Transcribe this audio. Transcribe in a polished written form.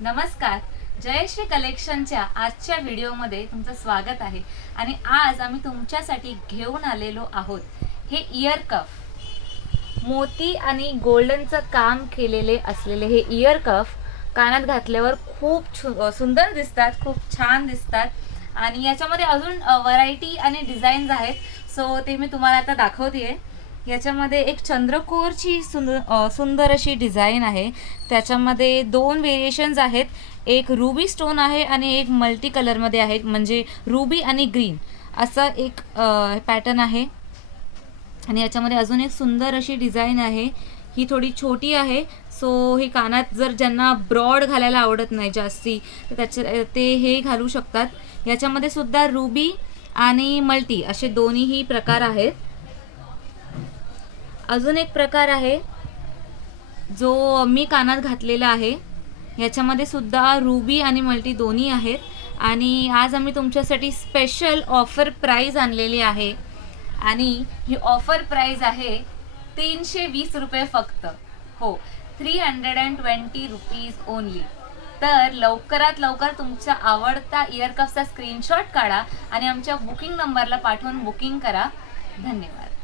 नमस्कार, जयश्री कलेक्शनच्या आजच्या व्हिडिओमध्ये तुमचं स्वागत आहे। आणि आज आम्ही तुमच्यासाठी घेऊन आलेलो आहोत हे इयर कफ। मोती आणि गोल्डनचं काम केलेले असलेले हे इयर कफ कानात घातल्यावर खूप सुंदर दिसतात, खूप छान दिसतात। आणि याच्यामध्ये अजून व्हरायटी आणि डिझाईन्स आहेत, सो ते मी तुम्हाला आता दाखवते। याच्यामध्ये एक चंद्रकोरची सुंदर अशी डिझाईन आहे। त्याच्यामध्ये दोन व्हेरिएशन्स आहेत, एक रुबी स्टोन आहे आणि एक मल्टी कलरमध्ये आहे, म्हणजे रुबी आणि ग्रीन असा एक पॅटर्न आहे। आणि याच्यामध्ये अजून एक सुंदर अशी डिझाईन आहे, ही थोडी छोटी आहे, सो ही कानात जर ज्यांना ब्रॉड घालायला आवडत नाही जास्ती तर ते हे घालू शकतात। याच्यामध्ये सुद्धा रुबी आणि मल्टी असे दोन्हीही प्रकार आहेत। अजून एक प्रकार आहे जो मी कानात घातलेला आहे, याच्यामध्ये सुद्धा रुबी आणि मल्टी दोन्ही आहेत। आणि आज आम्ही तुमच्यासाठी स्पेशल ऑफर प्राइस आणलेली आहे, आणि ही ऑफर प्राइस आहे 320 रुपये फक्त। हो, 320 रुपीज ओनली। तर लवकरात लवकर तुमच्या आवडता इयर कफचा स्क्रीनशॉट काढा आणि आमच्या बुकिंग नंबरला पाठवून बुकिंग करा। धन्यवाद।